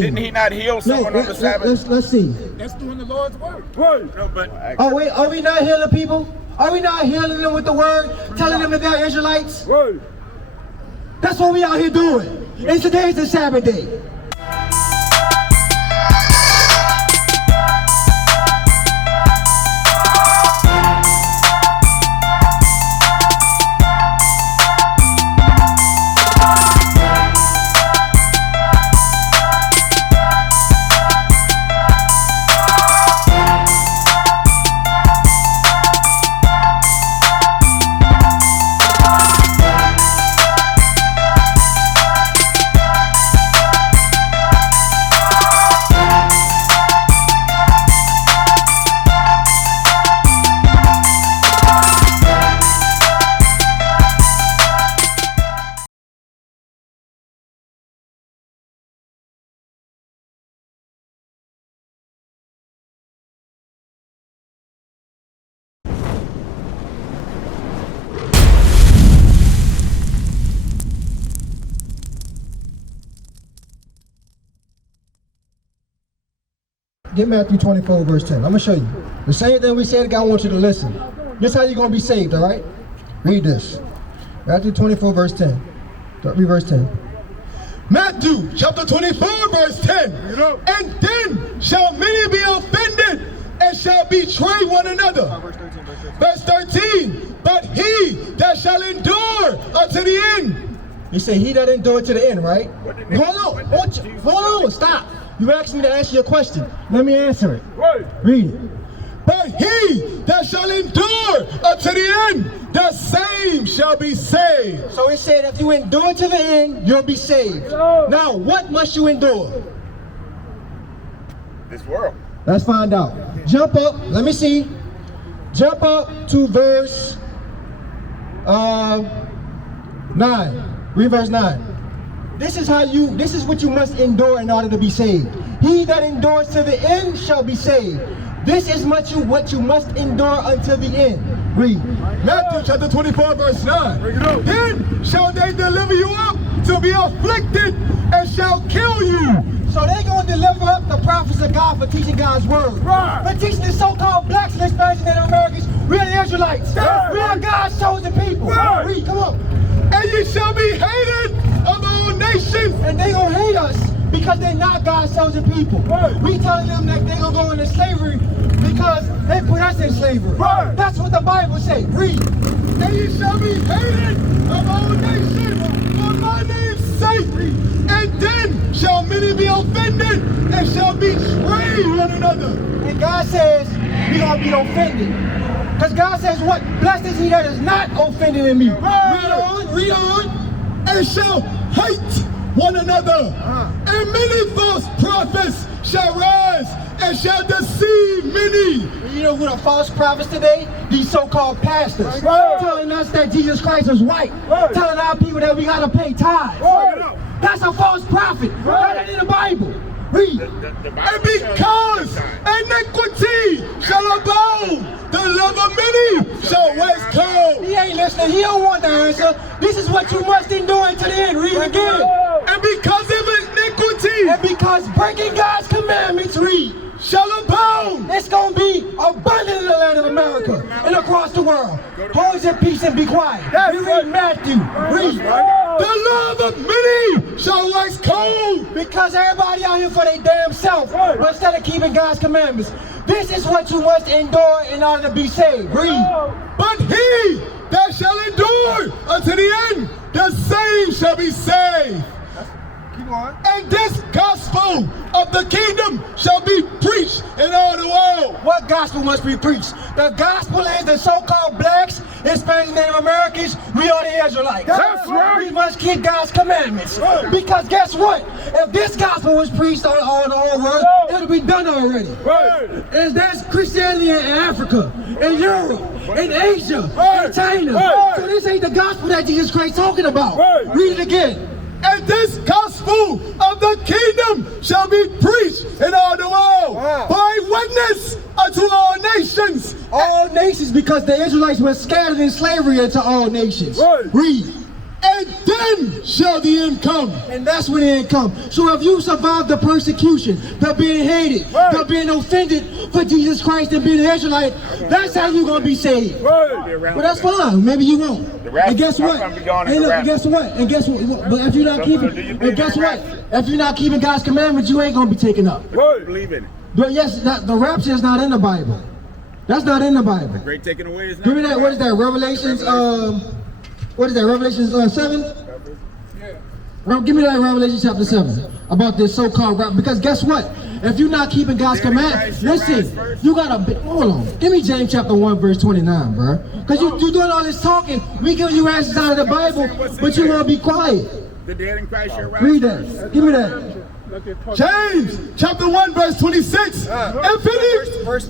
Didn't he not heal someone on the Sabbath? Let's see. That's doing the Lord's work. Right. No, but Oh wait, are we not healing people? Are we not healing them with the word, telling them that they're Israelites? right. That's what we out here doing. And today's the Sabbath day. Get Matthew 24, verse 10. I'm going to show you. The same thing we said, God wants you to listen. This is how you're going to be saved, all right? Read this. Matthew 24, verse 10. Read verse 10. Matthew chapter 24, verse 10. And then shall many be offended and shall betray one another. Verse 13. But he that shall endure unto the end. You say he that endure to the end, right? Hold on, stop. You asked me to answer your question. Let me answer it. Right. Read it. But he that shall endure unto the end, the same shall be saved. So it said if you endure to the end, you'll be saved. Now, what must you endure? This world. Let's find out. Jump up. Let me see. Jump up to verse 9. Read verse 9. This is what you must endure in order to be saved. He that endures to the end shall be saved. This is what you must endure until the end. Read. Matthew chapter 24, verse 9. Then shall they deliver you up to be afflicted and shall kill you. So they're going to deliver up the prophets of God for teaching God's word. Right. For teaching the so-called blacks and Hispanics and Americans. We are the Israelites. Right. We are God's chosen people. Right. Read, come on. And ye shall be hated of all nations. And they gonna hate us because they're not God's chosen people. Right. We telling them that they're gonna go into slavery because they put us in slavery. Right. That's what the Bible says. Read. And ye shall be hated of all nations for my name's sake. And then shall many be offended and shall betray one another. And God says we're gonna be offended. Because God says what? Blessed is he that is not offended in me. Right. Read on. And shall hate one another. And many false prophets shall rise and shall deceive many. You know who the false prophets today? These so-called pastors. Right. Telling us that Jesus Christ is white. Right. Telling our people that we got to pay tithes. Right. That's a false prophet. Right. That in the Bible. Read. And because iniquity shall abound, the love of many shall wax cold. He ain't listening. He don't want the answer. This is what you must endure until the end. Read again. And because of iniquity, and because breaking God's commandments, read, shall abound. It's going to be abundant in the land of America and across the world. Hold your peace and be quiet. You read Matthew. Read. The love of many shall wax cold. Because everybody out here for their damn self, but instead of keeping God's commandments. This is what you must endure in order to be saved. Read. But he that shall endure unto the end, the same shall be saved. Keep on. And this gospel of the kingdom shall be preached in all the world. What gospel must be preached? The gospel is the so-called blacks, Hispanics, Native Americans. We are the Israelites. That's right. We must keep God's commandments. Right. Because guess what? If this gospel was preached on the whole world, it'll be done already. Right. And there's Christianity in Africa, in Europe, in Asia, in China. Right. So this ain't the gospel that Jesus Christ talking about. Right. Read it again. And this gospel of the kingdom shall be preached in all the world by witness unto all nations. All nations, because the Israelites were scattered in slavery into all nations. Right. Read. and then shall the end come. And that's when the end come. So if you survive the persecution, the being hated, the being offended for Jesus Christ and being an Israelite, that's how you're going to be saved. Well, that's fine. Maybe you won't. And guess what? And guess what? And guess what? But if you're not keeping, and guess what? If you're not keeping God's commandments, you ain't going to be taken up. Believe in it. But yes, the rapture is not in the Bible. That's not in the Bible. The great taking away is not. Give me that. What is that? Revelations. What is that? Revelations 7. Give me that Revelation chapter 7 about this so-called rap. Because guess what? If you're not keeping God's commandments, listen, you gotta hold on. Give me James chapter 1 verse 29, bro. Because you're doing all this talking. We give you answers out of the Bible, but you want to be quiet. The dead in Christ shall rise. Read that. Give me that. James chapter 1 verse 26. Verse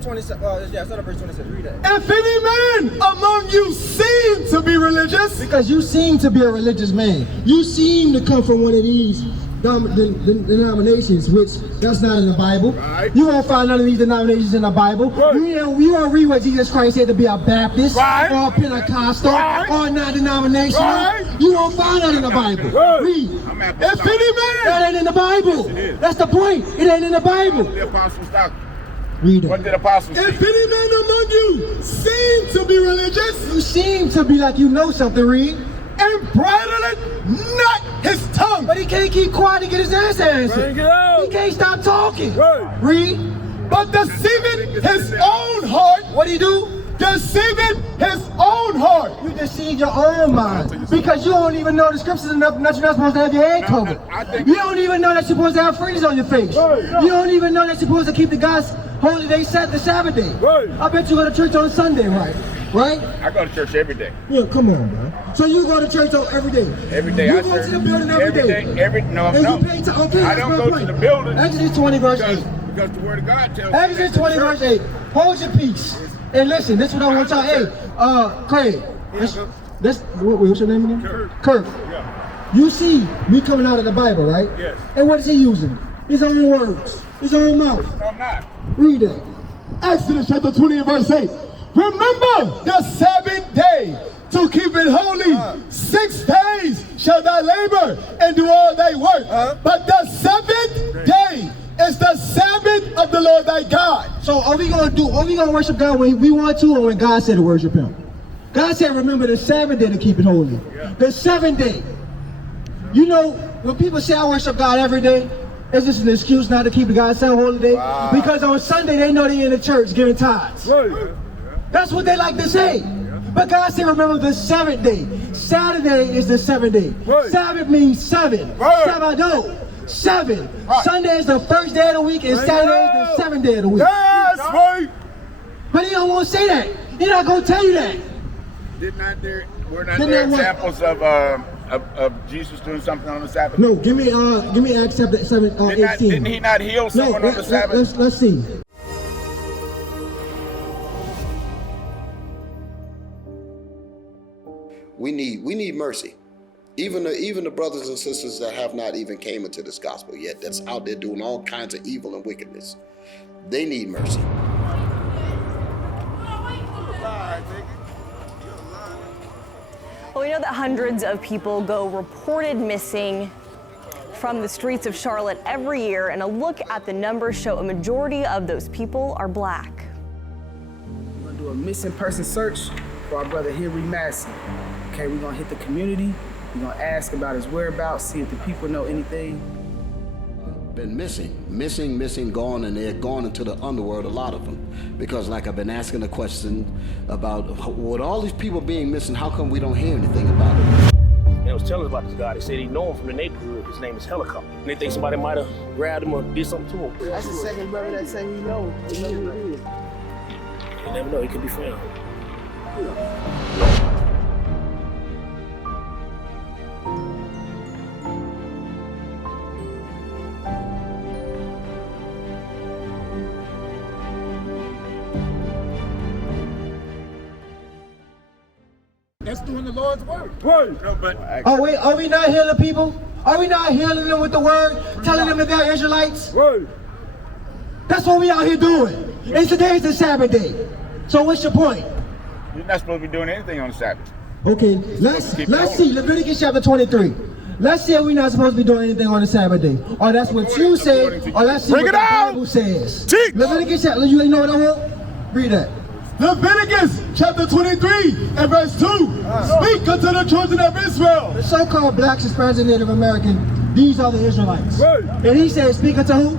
27. Yeah, start at verse 26. Read that. If any man among you seem to be religious, Because you seem to be a religious man. You seem to come from one of these denominations, which that's not in the Bible. Right. You won't find none of these denominations in the Bible. Right. You won't read what Jesus Christ said to be a Baptist Right. or a Pentecostal Right. or non-denominational. Right. You won't find that in the Bible. Right. Read. I'm if apostolic. any man, That ain't in the Bible. it is. That's the point. It ain't in the Bible. The apostles' doctrine. Read What it. did apostles if teach? any man among you seem to be religious, You seem to be like you know something, Read. and bridle not his tongue, But he can't keep quiet and get his answer answered. He can't stop talking. Right. Read. but deceiving his own heart, What do you do? deceiving his own heart. You deceive your own mind because you don't even know the scriptures enough that you're not supposed to have your head covered. I think- You don't even know that you're supposed to have fringes on your face. You don't even know that you're supposed to keep the God's holy day set the Sabbath day. Right. I bet you go to church on Sunday, right? Right? I go to church every day. Yeah, come on, bro. So you go to church every day? Every day. You I go serve to the building every day? No, And no. you pay to, okay, I that's don't my go point. to the building Exodus 20 verse 8. because the word of God tells me. Exodus 20 verse 8. Hold your peace. And listen, this is what I want y'all. Hey, Craig. What's your name again? Kirk. Yeah. You see me coming out of the Bible, right? Yes. And what is he using? His own words. His own mouth. No, I'm not. Read it. Exodus chapter 20 and verse 8. Remember the Sabbath day to keep it holy. 6 days shall thou labor and do all thy work. But the 7th day is the Sabbath of the Lord thy God. So are we gonna worship God when we want to or when God said to worship him? God said remember the Sabbath day to keep it holy. The 7th day. You know, when people say I worship God every day, it's just an excuse not to keep the God's Sabbath holy day. Because on Sunday they know they're in the church giving tithes. That's what they like to say. But God said remember the 7th day. Saturday is the 7th day. Sabbath means 7. Sabbath. 7. Sunday is the first day of the week and Saturday is the 7th day of the week. That's right. But he don't want to say that. He's not going to tell you that. Were not there examples of Jesus doing something on the Sabbath? No, give me Acts chapter 7, 18. Didn't he not heal someone on the Sabbath? Let's see. We need mercy. Even the brothers and sisters that have not even came into this gospel yet, that's out there doing all kinds of evil and wickedness, they need mercy. Well, we know that hundreds of people go reported missing from the streets of Charlotte every year, and a look at the numbers show a majority of those people are black. We're gonna do a missing person search for our brother Henry Massey. Okay, we're gonna hit the community, we're gonna ask about his whereabouts, see if the people know anything. Been missing, gone, and they're gone into the underworld, a lot of them. Because like I've been asking the question about, with all these people being missing, how come we don't hear anything about it? They was telling us about this guy. They said he know him from the neighborhood. His name is Helicopter. And they think somebody might have grabbed him or did something to him. That's the second brother that say he knows. He knows who it is. You never know, he could be found. That's doing the Lord's work. Right. No, but Are we not healing people? Are we not healing them with the word, telling them that they're Israelites? right. That's what we out here doing. And today is the Sabbath day. So what's your point? You're not supposed to be doing anything on the Sabbath. Okay, let's see Leviticus chapter 23. Let's say we're not supposed to be doing anything on the Sabbath day. Or that's what you say, or let's see what the Bible says. Leviticus chapter, you know what I want? Read that. Leviticus chapter 23 and verse 2. Speak unto the children of Israel. The so-called blacks, Hispanics, and Native American, these are the Israelites. And he said, speak unto who?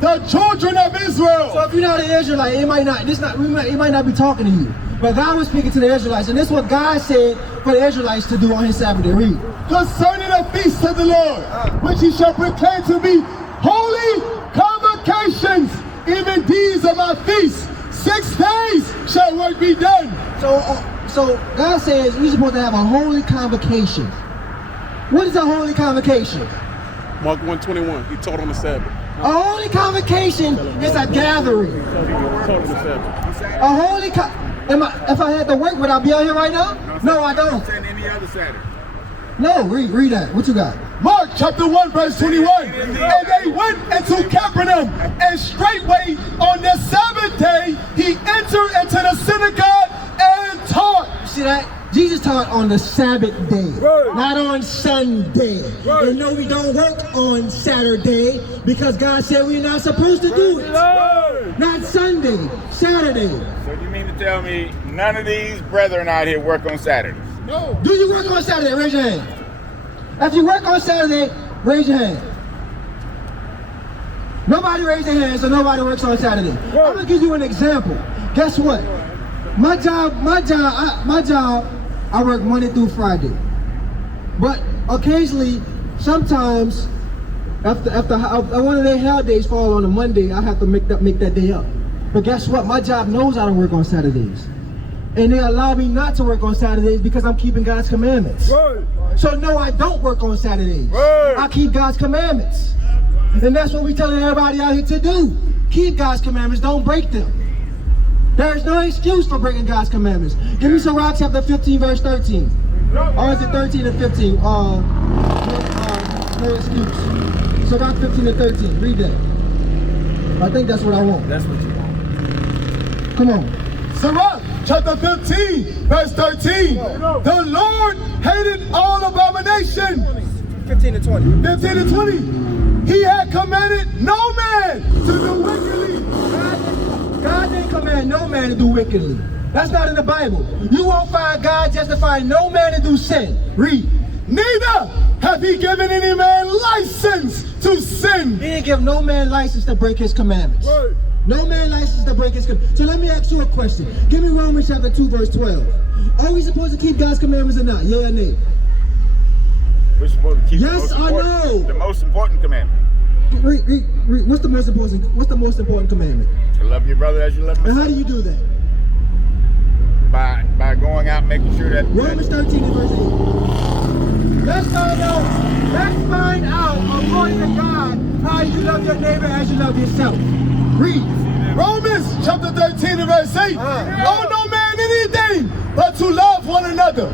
The children of Israel. So if you're not an Israelite, it might not be talking to you. But God was speaking to the Israelites, and this is what God said for the Israelites to do on his Sabbath day. Read. Concerning the feast of the Lord, which he shall proclaim to be holy convocations, even these are my feasts. 6 days shall work be done. So God says you're supposed to have a holy convocation. What is a holy convocation? Mark 1:21. He taught on the Sabbath. A holy convocation is a gathering. A holy if I had to work, would I be out here right now? No, I don't. Any other Saturday. No, read that. What you got? Mark chapter 1 verse 21. And they went into Capernaum, and straightway on the Sabbath day he entered into the synagogue and taught. See that? Jesus taught on the Sabbath day, not on Sunday. And no, we don't work on Saturday because God said we're not supposed to do it. Not Sunday, Saturday. So you mean to tell me none of these brethren out here work on Saturdays? No. Do you work on Saturday? Raise your hand. If you work on Saturday, raise your hand. Nobody raised their hand, so nobody works on Saturday. I'm gonna give you an example. Guess what? My job, I work Monday through Friday. But occasionally, sometimes, after one of their holidays fall on a Monday, I have to make that day up. But guess what? My job knows I don't work on Saturdays. And they allow me not to work on Saturdays because I'm keeping God's commandments. So no, I don't work on Saturdays. I keep God's commandments. And that's what we telling everybody out here to do. Keep God's commandments, don't break them. There is no excuse for breaking God's commandments. Give me Sirach chapter 15 verse 13. Or is it 13 and 15? No excuse. Sirach 15 and 13, read that. I think that's what I want. That's what you want. Come on. Sirach chapter 15 verse 13. The Lord hated all abomination. 15 and 20. 15 and 20. He had commanded no man to do wickedly. God didn't command no man to do wickedly. That's not in the Bible. You won't find God justifying no man to do sin. Read. Neither hath he given any man license to sin. He didn't give no man license to break his commandments. No man license to break his commandments. So let me ask you a question. Give me Romans chapter 2 verse 12. Are we supposed to keep God's commandments or not? Yeah or nay? We're supposed to keep yes or no? The most important commandment. Read. What's the most important commandment? To love your brother as you love yourself. And how do you do that? By going out, making sure that Romans 13 and verse 8. Let's find out, according to God, how you love your neighbor as you love yourself. Read. Romans chapter 13 and verse 8. Owe no man anything but to love one another.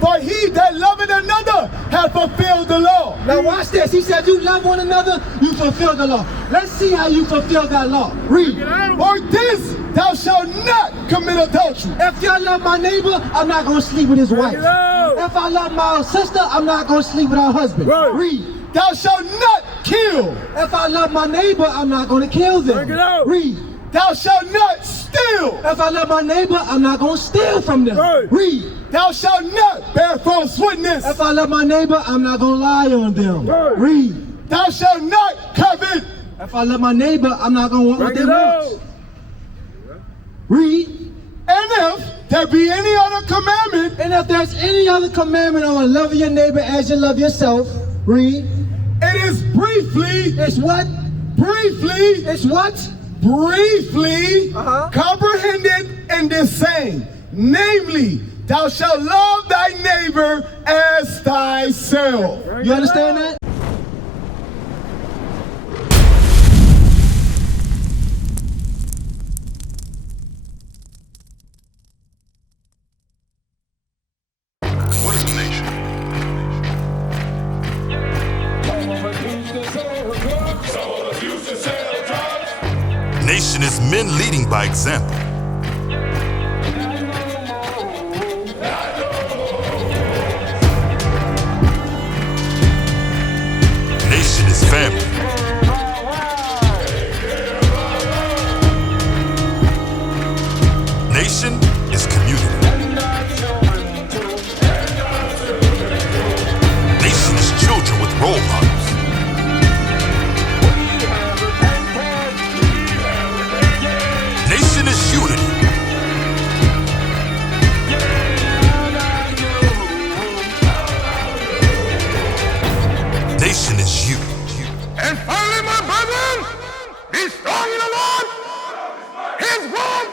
For he that loveth another hath fulfilled the law. Now watch this. He said you love one another, you fulfill the law. Let's see how you fulfill that law. Read. For this thou shalt not commit adultery. If I love my neighbor, I'm not going to sleep with his wife. If I love my sister, I'm not going to sleep with her husband. Read. Thou shalt not kill. If I love my neighbor, I'm not going to kill them. Read. Thou shalt not steal. If I love my neighbor, I'm not going to steal from them. Read. Thou shalt not bear false witness. If I love my neighbor, I'm not going to lie on them. Read. Thou shalt not covet. If I love my neighbor, I'm not going to want what they want. Read. And if there be any other commandment. And if there's any other commandment on love your neighbor as you love yourself. Read. It is briefly. It's what? Briefly. It's what? Briefly comprehended in this saying, namely, thou shalt love thy neighbor as thyself. You understand that? What is a nation? Nation is men leading by example. family. Nation is community. Nation is children with role models. Nation is unity. Nation is you. And finally, my brethren, be strong in the Lord. His word